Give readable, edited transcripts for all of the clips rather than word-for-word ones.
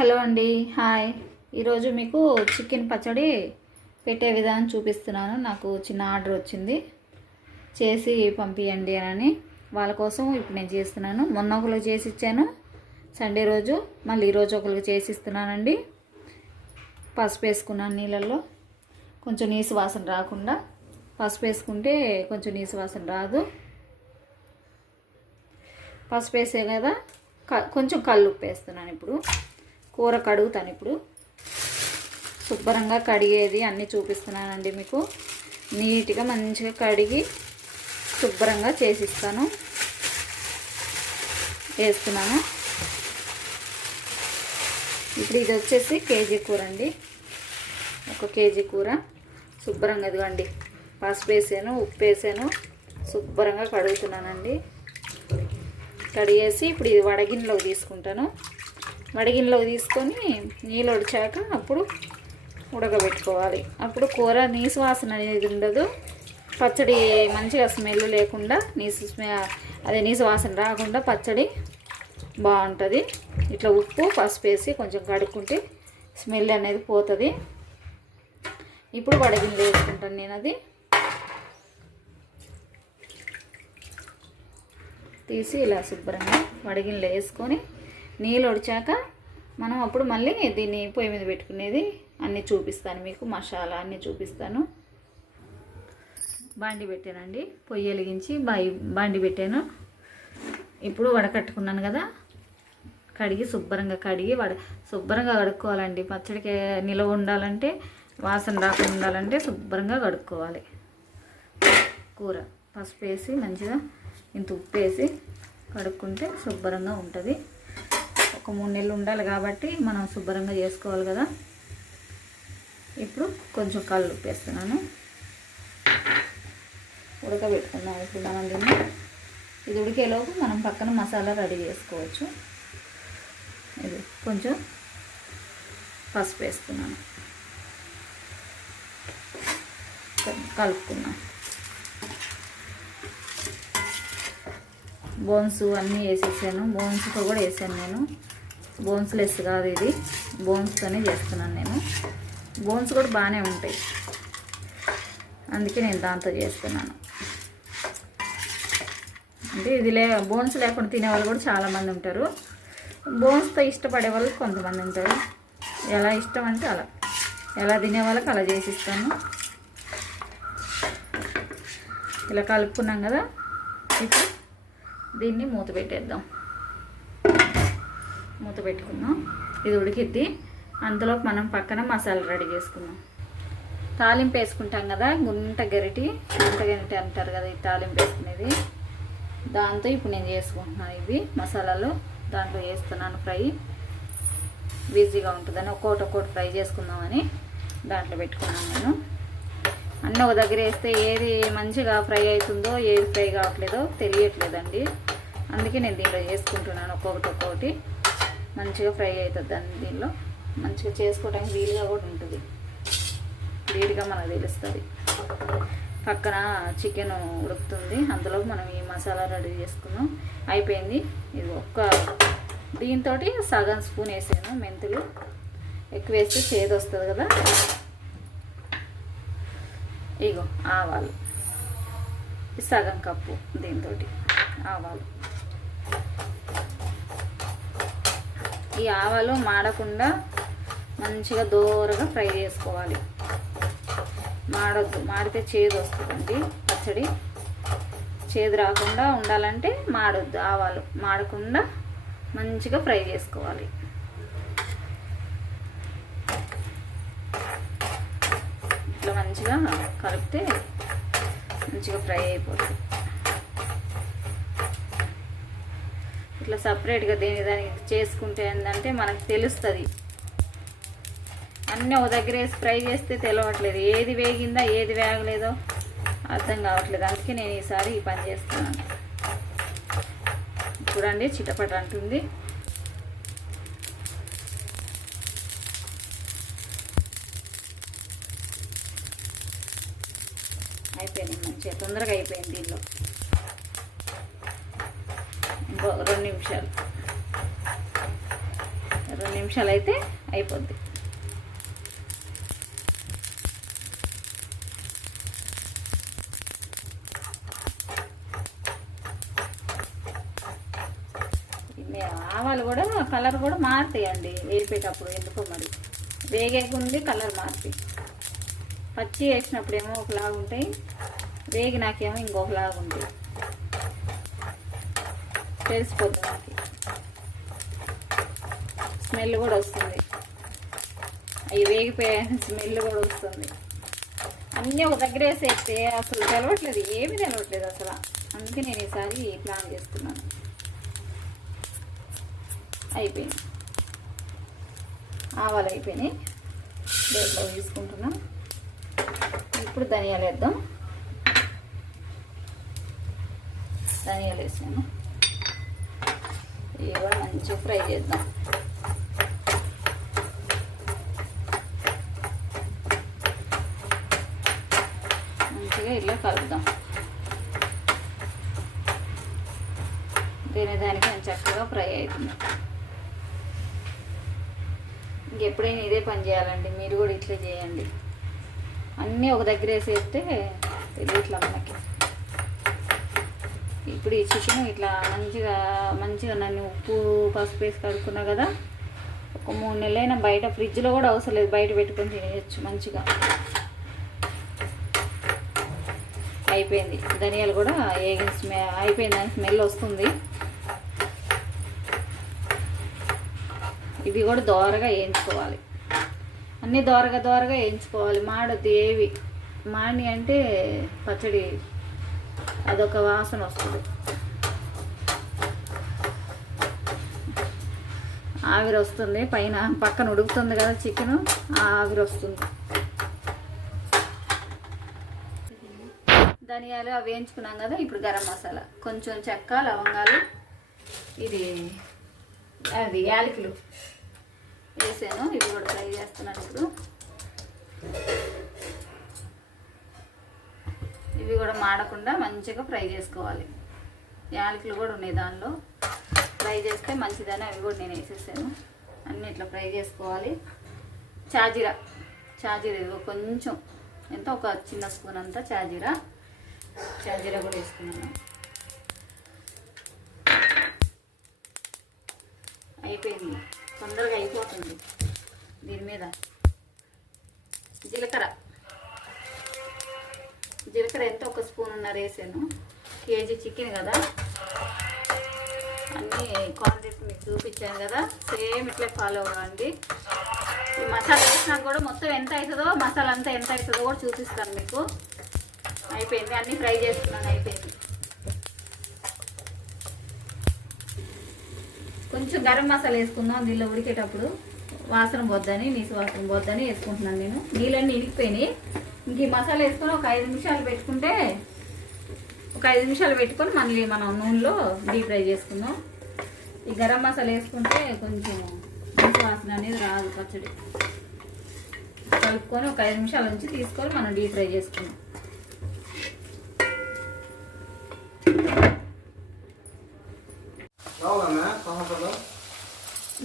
Hello అండి, hi. ఈరోజు మీకు చికెన్ పచ్చడి పెట్టే విధానం చూపిస్తున్నాను. నాకు చిన్న ఆర్డర్ వచ్చింది, చేసి పంపించండి అని. వాళ్ళ కోసం ఇప్పుడు నేను చేస్తున్నాను. మొన్న ఒకరికి చేసి ఇచ్చాను సండే రోజు, మళ్ళీ ఈరోజు ఒకరికి చేసి ఇస్తున్నానండి. పసుపు వేసుకున్నాను నీళ్ళల్లో, కొంచెం నీసు వాసన రాకుండా. పసుపు వేసుకుంటే కొంచెం నీసు వాసన రాదు. పసుపు వేసే కదా, కొంచెం కళ్ళు ఉప్పు వేస్తున్నాను. ఇప్పుడు కూర కడుగుతాను. ఇప్పుడు శుభ్రంగా కడిగేది అన్నీ చూపిస్తున్నానండి మీకు. నీట్గా మంచిగా కడిగి శుభ్రంగా చేసిస్తాను. వేస్తున్నాను. ఇప్పుడు ఇది వచ్చేసి కేజీ కూర అండి. 1 కేజీ కూర శుభ్రంగా ఇదిగోండి, పసుపు వేసాను, ఉప్పు వేసాను, శుభ్రంగా కడుగుతున్నానండి. కడిగేసి ఇప్పుడు ఇది వడగిన్నెలోకి తీసుకుంటాను. వడగిన్నెలోకి తీసుకొని నీళ్ళు వచ్చాక అప్పుడు ఉడకబెట్టుకోవాలి. అప్పుడు కూర నీసు వాసన అనేది ఉండదు. పచ్చడి మంచిగా స్మెల్ లేకుండా, నీసు వాసన రాకుండా పచ్చడి బాగుంటుంది. ఇట్లా ఉప్పు పసుపు వేసి కొంచెం కడుక్కుంటే స్మెల్ అనేది పోతుంది. ఇప్పుడు వడగిన్నెలో వేసుకుంటాను నేను. అది తీసి ఇలా శుభ్రంగా వడగిన్నెలో వేసుకొని నీళ్ళు వడిచాక మనం అప్పుడు మళ్ళీ దీన్ని పొయ్యి మీద పెట్టుకునేది అన్నీ చూపిస్తాను మీకు. మసాలా అన్నీ చూపిస్తాను. బాండి పెట్టానండి, పొయ్యి వెలిగించి బాండి పెట్టాను. ఇప్పుడు వడకట్టుకున్నాను కదా, కడిగి శుభ్రంగా శుభ్రంగా కడుక్కోవాలండి. పచ్చడికి నిలవ ఉండాలంటే, వాసన రాకుండా ఉండాలంటే శుభ్రంగా కడుక్కోవాలి. కూర పసుపు వేసి మంచిగా ఇంత ఉప్పు వేసి కడుక్కుంటే శుభ్రంగా ఉంటుంది. 1-3 నెలలు ఉండాలి కాబట్టి మనం శుభ్రంగా చేసుకోవాలి కదా. ఇప్పుడు కొంచెం కళ్ళు ఉప్పు వేస్తున్నాను. ఉడకబెట్టుకుందాం ఇప్పుడు మనం దీన్ని. ఇది ఉడికేలోపు మనం పక్కన మసాలా రెడీ చేసుకోవచ్చు. ఇది కొంచెం పసుపు వేస్తున్నాను, కలుపుకున్నాం. బోన్స్ అన్నీ వేసేసాను. బోన్స్తో కూడా వేసాను నేను. బోన్స్ లెస్ కాదు ఇది, బోన్స్తోనే చేస్తున్నాను నేను. బోన్స్ కూడా బాగానే ఉంటాయి, అందుకే నేను దాంతో చేస్తున్నాను. అంటే ఇది బోన్స్ లేకుండా తినేవాళ్ళు కూడా చాలామంది ఉంటారు. బోన్స్తో ఇష్టపడే వాళ్ళు కొంతమంది ఉంటారు. ఎలా ఇష్టం అంటే అలా, ఎలా తినే వాళ్ళకి అలా చేసిస్తాను. ఇలా కలుపుకున్నాం కదా, ఇప్పుడు దీన్ని మూత పెట్టేద్దాం. మూత పెట్టుకుందాం. ఇది ఉడికిద్ది. అందులోకి మనం పక్కన మసాలా రెడీ చేసుకుందాం. తాలింపు వేసుకుంటాం కదా, గుంట గరిటె అంటారు కదా, ఈ తాలింపు వేసుకునేది. దాంతో ఇప్పుడు నేను చేసుకుంటున్నాను. ఇవి మసాలాలు దాంట్లో వేస్తున్నాను. ఫ్రై ఈజీగా ఉంటుందని ఒక్కొక్కటి ఫ్రై చేసుకుందామని దాంట్లో పెట్టుకున్నాను నేను. అన్నీ ఒక దగ్గర వేస్తే ఏది మంచిగా ఫ్రై అవుతుందో ఏది ఫ్రై కావట్లేదో తెలియట్లేదండి. అందుకే నేను దీంట్లో చేసుకుంటున్నాను. ఒక్కొక్కటి మంచిగా ఫ్రై అవుతుంది. దాన్ని దీనిలో మంచిగా చేసుకోవడానికి వీలుగా కూడా ఉంటుంది. వీలుగా మనకు తెలుస్తుంది. పక్కన చికెన్ ఉడుకుతుంది, అందులో మనం ఈ మసాలా రెడీ చేసుకున్నాం. అయిపోయింది. ఇది దీంతో సగం స్పూన్ వేసాను మెంతులు. ఎక్కువ వేస్తే చేదు వస్తుంది కదా. ఇగో ఆవాలు, సగం కప్పు. దీంతో ఆవాలు. ఈ ఆవాలు మాడకుండా మంచిగా దూరగా ఫ్రై చేసుకోవాలి. మాడొద్దు, మాడితే చేదు వస్తుందండి. పచ్చడి చేదు రాకుండా ఉండాలంటే మాడొద్దు. ఆవాలు మాడకుండా మంచిగా ఫ్రై చేసుకోవాలి. ఇట్లా మంచిగా కలిపితే మంచిగా ఫ్రై అయిపోతుంది. ఇట్లా సపరేట్గా దానికి చేసుకుంటే ఏంటంటే మనకు తెలుస్తుంది. అన్నీ ఒక దగ్గర వేసి ఫ్రై చేస్తే తెలియట్లేదు, ఏది వేగిందా ఏది వేగలేదో అర్థం కావట్లేదు. అందుకే నేను ఈసారి ఈ పని చేస్తున్నాను. చూడండి, చిటపట అంటుంది. అయిపోయింది, మంచిగా తొందరగా అయిపోయింది. దీనిలో 2 నిమిషాలు 2 నిమిషాలు అయితే అయిపోద్ది. ఆవాలు కూడా కలర్ కూడా మారుతాయండి వేపేటప్పుడు, ఎందుకో మరి వేగేకుండి కలర్ మారుతాయి. పచ్చి వేసినప్పుడేమో ఒకలాగా ఉంటాయి, వేగి నాకేమో ఇంకొకలాగా ఉంటాయి, తెలిసిపోతుంది నాకు. స్మెల్ కూడా వస్తుంది, అవి వేగిపోయాయని స్మెల్ కూడా వస్తుంది. అన్నీ ఒక దగ్గర వేసేస్తే అసలు తెలవట్లేదు, ఏమి తెలవట్లేదు అసలు. అందుకే నేను ఈసారి ప్లాన్ చేసుకున్నాను. అయిపోయింది, ఆవాలు అయిపోయినాయి, ప్లేట్లో తీసుకుంటున్నాం. ఇప్పుడు ధనియాలు వేద్దాం. ధనియాలు వేసాను, ఇవి కూడా మంచిగా ఫ్రై చేద్దాం. మంచిగా ఇలా కలుపుదాం. దానికి చక్కగా ఫ్రై అవుతుంది. ఇంకెప్పుడైనా ఇదే పని చేయాలండి, మీరు కూడా ఇట్లా చేయండి. అన్నీ ఒక దగ్గర వేసేస్తే ఇట్లా మనకి. ఇప్పుడు ఈ చికెన్ ఇట్లా మంచిగా నన్ను ఉప్పు పసుపు వేసి కడుక్కున్నా కదా, ఒక 3 నెలలైనా బయట ఫ్రిడ్జ్లో కూడా అవసరం లేదు, బయట పెట్టుకొని తినేయచ్చు మంచిగా. అయిపోయింది, ధనియాలు కూడా అయిపోయింది, స్మెల్ వస్తుంది. ఇవి కూడా దోరగా వేయించుకోవాలి, అన్నీ దోరగా వేయించుకోవాలి. మాడొద్దు ఏవి, మాడి అంటే పచ్చడి అదొక వాసన వస్తుంది. ఆవిరి వస్తుంది, పక్కన ఉడుకుతుంది కదా చికెను, ఆవిరి వస్తుంది. ధనియాలు అవి వేయించుకున్నాం కదా. ఇప్పుడు గరం మసాలా, కొంచెం చెక్క, లవంగాలు, అది యాలకులు వేసాను. ఇవి కూడా ఫ్రై చేస్తున్నాను. ఇప్పుడు ఇవి కూడా మాడకుండా మంచిగా ఫ్రై చేసుకోవాలి. యాలకులు కూడా ఉన్నాయి దానిలో, ఫ్రై చేస్తే మంచిదని అవి కూడా నేను వేసేసాను. అన్నీ ఇట్లా ఫ్రై చేసుకోవాలి. చాజీరా ఇదిగో కొంచెం, ఎంత ఒక చిన్న స్పూన్ అంతా చాజీరా కూడా వేసుకున్నాను. అయిపోయింది, తొందరగా అయిపోతుంది. దీని మీద జీలకర్ర ఎంత ఒక స్పూన్ వేసాను. కేజీ చికెన్ కదా, అన్నీ క్వాంటిటీ మీకు చూపించాను కదా, సేమ్ ఇట్లా ఫాలో అవ్వండి. ఈ మసాలా వేసినాక కూడా మొత్తం ఎంత అవుతుందో, మసాలా అంతా ఎంత అవుతుందో కూడా చూపిస్తాను మీకు. అయిపోయింది, అన్నీ ఫ్రై చేసుకున్నాను. అయిపోయింది. కొంచెం గరం మసాలా వేసుకుందాం దీనిలో ఉడికేటప్పుడు, వాసన పోద్దని, నీసు వాసన పోద్దని వేసుకుంటున్నాను నేను. నీళ్ళన్నీ ఇరిగిపోయినాయి. ఇంక ఈ మసాలా వేసుకొని ఒక 5 నిమిషాలు పెట్టుకుంటే, ఒక 5 నిమిషాలు పెట్టుకొని మళ్ళీ మనం నూనెలో డీప్ ఫ్రై చేసుకుందాం. ఈ గరం మసాలా వేసుకుంటే కొంచెం నీసు వాసన అనేది రాదు పచ్చడి. కలుపుకొని ఒక 5 నిమిషాల నుంచి తీసుకొని మనం డీప్ ఫ్రై చేసుకుందాం.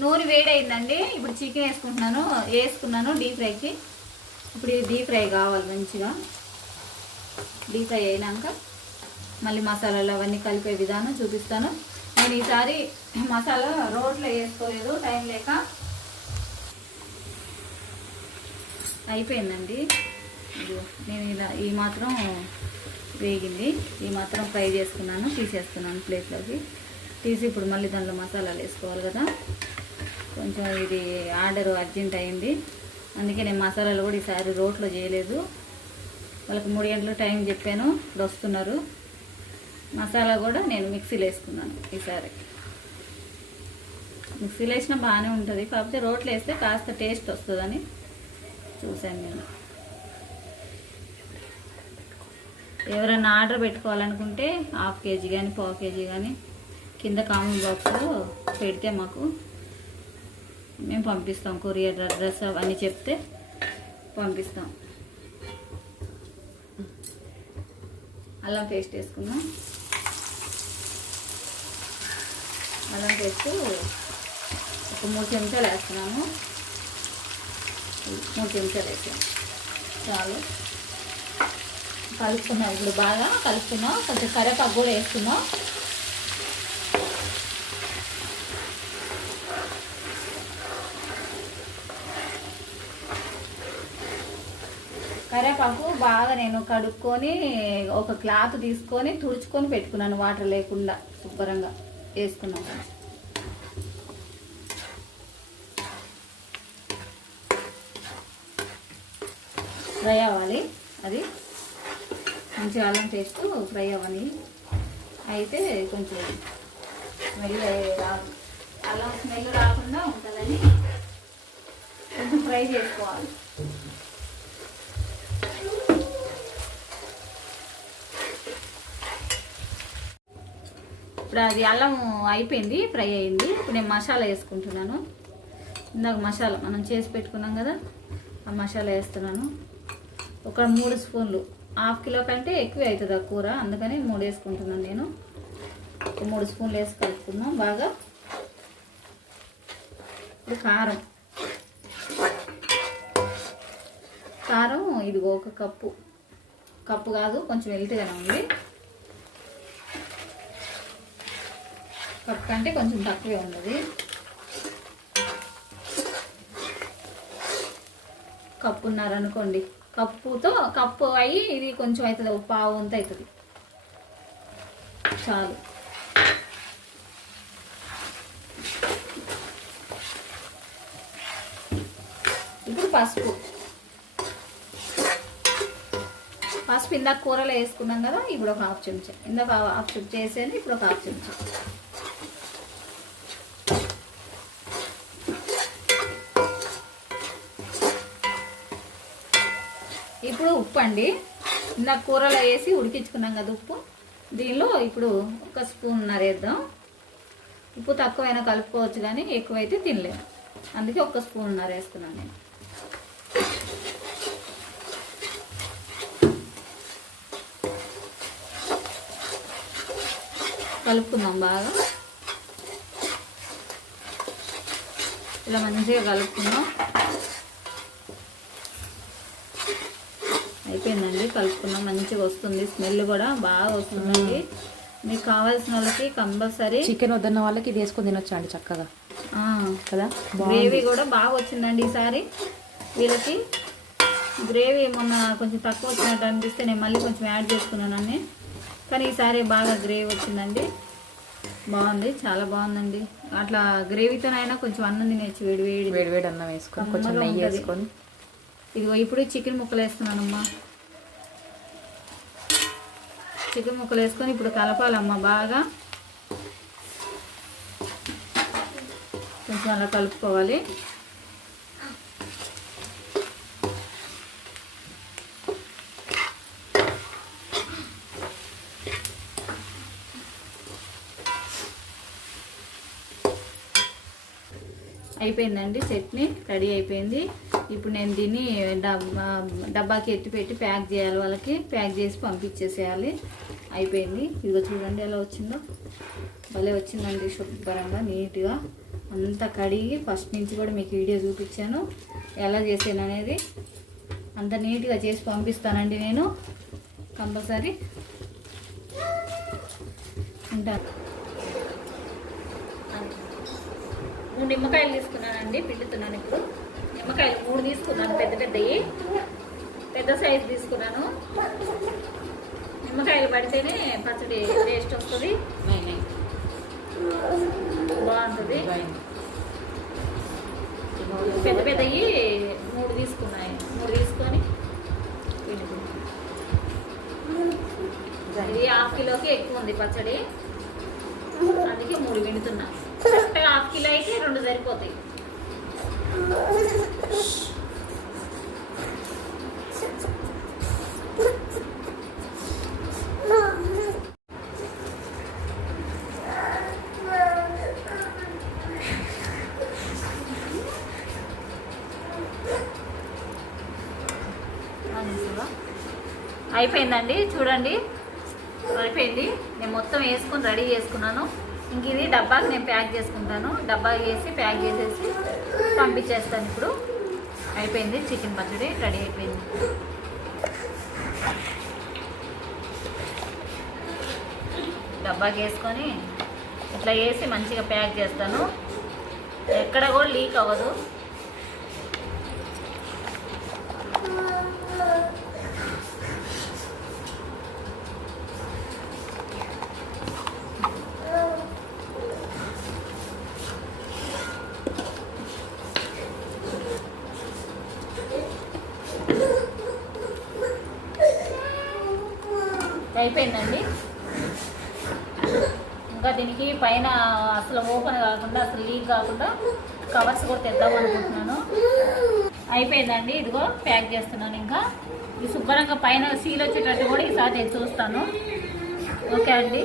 నూనె వేడైందండి. ఇప్పుడు చికెన్ వేసుకున్నాను డీప్ ఫ్రైకి. ఇప్పుడు ఇది డీప్ ఫ్రై కావాలి మంచిగా. డీప్ ఫ్రై అయినాక మళ్ళీ మసాలాలు అవన్నీ కలిపే విధానం చూపిస్తాను. నేను ఈసారి మసాలా రోట్లో వేసుకోలేదు, టైం లేక. అయిపోయిందండి. నేను ఇలా ఈ మాత్రం వేగింది, ఈ మాత్రం ఫ్రై చేసుకున్నాను. తీసేస్తున్నాను ప్లేట్లోకి. తీసి ఇప్పుడు మళ్ళీ దాంట్లో మసాలాలు వేసుకోవాలి కదా. కొంచెం ఇది ఆర్డర్ అర్జెంట్ అయింది, అందుకే నేను మసాలాలు కూడా ఈసారి రోట్లో చేయలేదు. వాళ్ళకి 3 గంటల టైం చెప్పాను, ఇప్పుడు వస్తున్నారు. మసాలా కూడా నేను మిక్సీలో వేసుకున్నాను ఈసారి. మిక్సీలో వేసినా బాగానే ఉంటుంది, కాకపోతే రోట్లో వేస్తే కాస్త టేస్ట్ వస్తుందని చూశాను నేను. ఎవరైనా ఆర్డర్ పెట్టుకోవాలనుకుంటే 1/2 కేజీ కానీ 1/4 కేజీ కానీ కింద కామెంట్ బాక్స్లో పెడితే మాకు మేము పంపిస్తాం. కొరియర్ అడ్రస్ అవన్నీ చెప్తే పంపిస్తాం. అల్లం పేస్ట్ వేసుకుందాం. అల్లం పేస్ట్ ఒక 3 చెంచాలు వేస్తున్నాను. 3 చెంచాలు వేసాను చాలు. కలుపుకున్నాం, ఇప్పుడు బాగా కలుపుకున్నాం. కొంచెం కరివేపాకు కూడా వేసుకున్నాం. కరివేపాకు బాగా నేను కడుక్కొని ఒక క్లాత్ తీసుకొని తుడుచుకొని పెట్టుకున్నాను, వాటర్ లేకుండా శుభ్రంగా వేసుకున్నాను. ఫ్రై అవ్వాలి, అది మంచి అల్లం పేస్ట్ ఫ్రై అవ్వాలి. అయితే కొంచెం స్మెల్ రాదు, అల్లం స్మెల్ రాకుండా ఉంటుందని కొంచెం ఫ్రై చేసుకోవాలి. ఇప్పుడు అది అల్లం అయిపోయింది, ఫ్రై అయింది. ఇప్పుడు నేను మసాలా వేసుకుంటున్నాను. ఇందాక మసాలా మనం చేసి పెట్టుకున్నాం కదా, ఆ మసాలా వేస్తున్నాను. ఒక 3 స్పూన్లు, 1/2 కిలో కంటే ఎక్కువ అవుతుంది ఆ కూర, అందుకని 3 వేసుకుంటున్నాను నేను. 3 స్పూన్లు వేసి కలుపుకుందాం బాగా. ఇప్పుడు కారం ఇదిగో ఒక కప్పు కాదు, కొంచెం వెల్తిగానే ఉంది. కప్పు కంటే కొంచెం తక్కువే ఉన్నది. కప్పున్నర అనుకోండి, కప్పు అయ్యి ఇది కొంచెం అవుతుంది, ఒక పావు వంతు అవుతుంది చాలు. ఇప్పుడు పసుపు ఇందాక కూరలో వేసుకున్నాం కదా, ఇప్పుడు ఒక 1/2 చెంచా. ఇందాక 1/2 చెంచా వేసాను, ఇప్పుడు ఒక 1/2 చెంచా. ఇప్పుడు ఉప్పు అండి, ఇందాక కూరలో వేసి ఉడికించుకున్నాం కదా ఉప్పు, దీనిలో ఇప్పుడు 1 స్పూన్నర వేద్దాం. ఉప్పు తక్కువైనా కలుపుకోవచ్చు, కానీ ఎక్కువైతే తినలేము, అందుకే 1 స్పూన్నర వేస్తున్నాను నేను. కలుపుకుందాం బాగా, ఇలా మంచిగా కలుపుకుందాం. అయిపోయిందండి, కలుపుకున్నాం. మంచిగా వస్తుంది, స్మెల్ కూడా బాగా వస్తుందండి. మీకు కావాల్సిన వాళ్ళకి కంపల్సరీ చికెన్ వద్దన్న వాళ్ళకి ఇది వేసుకొని తినొచ్చు అండి చక్కగా కదా. గ్రేవీ కూడా బాగా వచ్చిందండి ఈసారి. వీళ్ళకి గ్రేవీ మొన్న కొంచెం తక్కువ వచ్చినట్టు అనిపిస్తే నేను మళ్ళీ కొంచెం యాడ్ చేసుకున్నాను అన్నీ, కానీ ఈసారి బాగా గ్రేవీ వచ్చిందండి. బాగుంది, చాలా బాగుందండి. అట్లా గ్రేవీతోనైనా కొంచెం అన్నం తినేసి వేడి అన్నం వేసుకొని కొంచెం నెయ్యి వేసుకొని. ఇదిగో ఇప్పుడు చికెన్ ముక్కలు వేస్తున్నానమ్మా. చికెన్ ముక్కలు వేసుకొని ఇప్పుడు కలపాలమ్మా బాగా, కొంచెం అలా కలుపుకోవాలి. అయిపోయిందండి, చట్నీ రెడీ అయిపోయింది. ఇప్పుడు నేను దీన్ని డబ్బాకి ఎత్తిపెట్టి ప్యాక్ చేయాలి, వాళ్ళకి ప్యాక్ చేసి పంపించేసేయాలి. అయిపోయింది. ఇదిగో చూడండి ఎలా వచ్చిందో, భలే వచ్చిందండి శుభ్రంగా నీట్గా. అంతా కడిగి ఫస్ట్ నుంచి కూడా మీకు వీడియో చూపించాను ఎలా చేసాను అనేది. అంత నీట్గా చేసి పంపిస్తానండి నేను, కంపల్సరీ ఉంటాను. 3 నిమ్మకాయలు తీసుకున్నానండి, పిండుతున్నాను ఇప్పుడు. నిమ్మకాయలు 3 తీసుకున్నాను, పెద్ద సైజు తీసుకున్నాను. నిమ్మకాయలు పడితేనే పచ్చడి టేస్ట్ వస్తుంది, బాగుంటుంది. పెద్దవి 3 తీసుకున్నాయి. 3 తీసుకొని ఇది 1/2 కిలోకి ఎక్కువ ఉంది పచ్చడి, అందుకే 3 పిండుతున్నా. కరెక్ట్గా 1/2 కిలో అయితే 2 సరిపోతాయి. అయిపోయిందండి, చూడండి అయిపోయింది. నేను మొత్తం వేసుకొని రెడీ చేసుకున్నాను. ఇంక ఇది డబ్బాకి నేను ప్యాక్ చేసుకుంటాను. డబ్బా వేసి ప్యాక్ చేసేసి పంపించేస్తాను. ఇప్పుడు అయిపోయింది, చికెన్ పచ్చడి రెడీ అయిపోయింది. డబ్బాకి వేసుకొని ఇట్లా వేసి మంచిగా ప్యాక్ చేస్తాను. ఎక్కడ కూడా లీక్ అవ్వదు. అయిపోయిందండి. ఇంకా దీనికి పైన అసలు ఓపెన్ కాకుండా, అసలు లీక్ కాకుండా కవర్స్ కూడా తెద్దాం అనుకుంటున్నాను. అయిపోయిందండి, ఇదిగో ప్యాక్ చేస్తున్నాను. ఇంకా ఈ శుభ్రంగా పైన సీల్ వచ్చేటట్టు కూడా ఈసారి నేను చూస్తాను. ఓకే అండి.